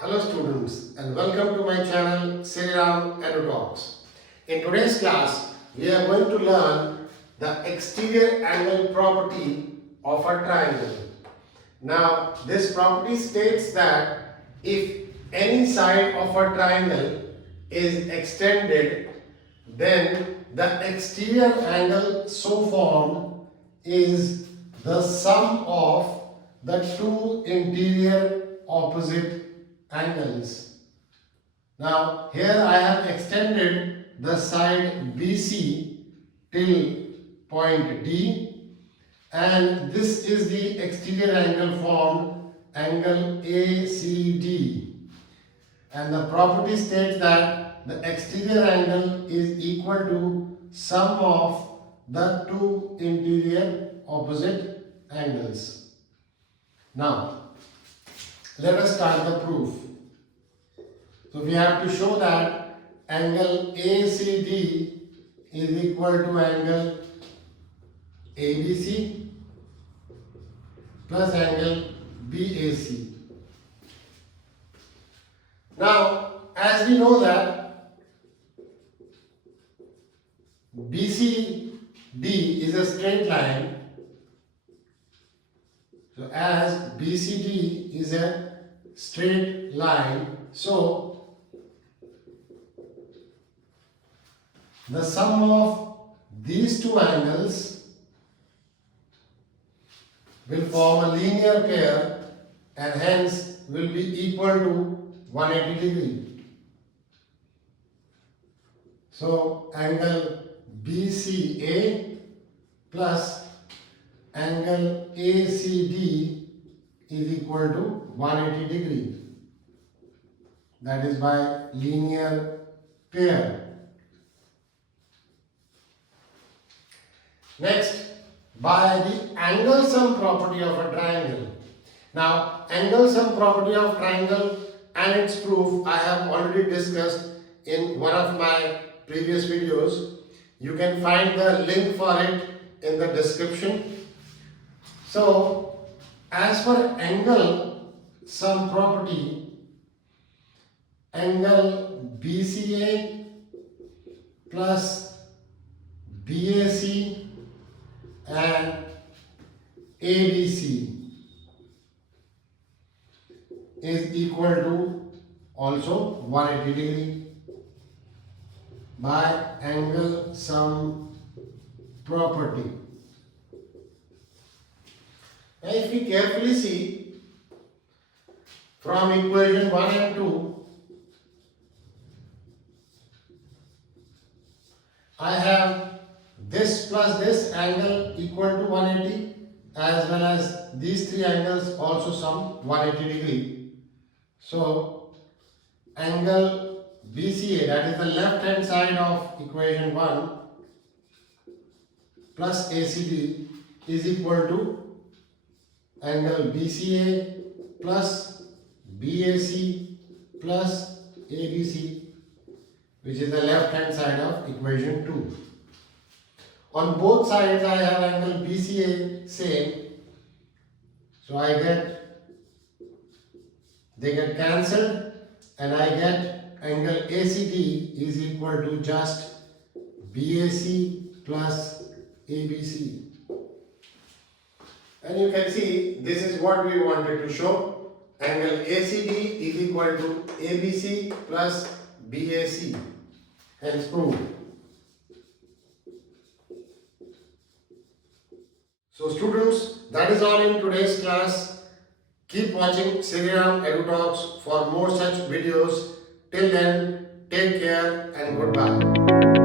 Hello students and welcome to my channel Sriram Edu Talks. In today's class, we are going to learn the exterior angle property of a triangle. Now, this property states that if any side of a triangle is extended, then the exterior angle so formed is the sum of the two interior opposite angles. Now here I have extended the side BC till point D, and this is the exterior angle formed, angle ACD, and the property states that the exterior angle is equal to sum of the two interior opposite angles. Now let us start the proof. So we have to show that angle ACD is equal to angle ABC plus angle BAC. Now, as we know that BCD is a straight line, so as BCD is a straight line, so the sum of these two angles will form a linear pair and hence will be equal to 180 degree. So angle BCA plus angle ACD is equal to 180 degree. That is by linear pair. Next, by the angle sum property of a triangle. Now, angle sum property of triangle and its proof I have already discussed in one of my previous videos. You can find the link for it in the description. So, as for angle sum property, angle BCA plus BAC and ABC is equal to also 180 degree by angle sum property. Now if we carefully see from equation 1 and 2, I have this plus this angle equal to 180, as well as these three angles also sum 180 degree. So angle BCA, that is the left hand side of equation 1, plus ACD is equal to angle BCA plus BAC plus ABC, which is the left hand side of equation 2. On both sides I have angle BCA same, so they get cancelled and I get angle ACD is equal to just BAC plus ABC. And you can see this is what we wanted to show. Angle ACD is equal to ABC plus BAC. Hence proved. So students, that is all in today's class. Keep watching Sriram Edu Talks for more such videos. Till then, take care and goodbye.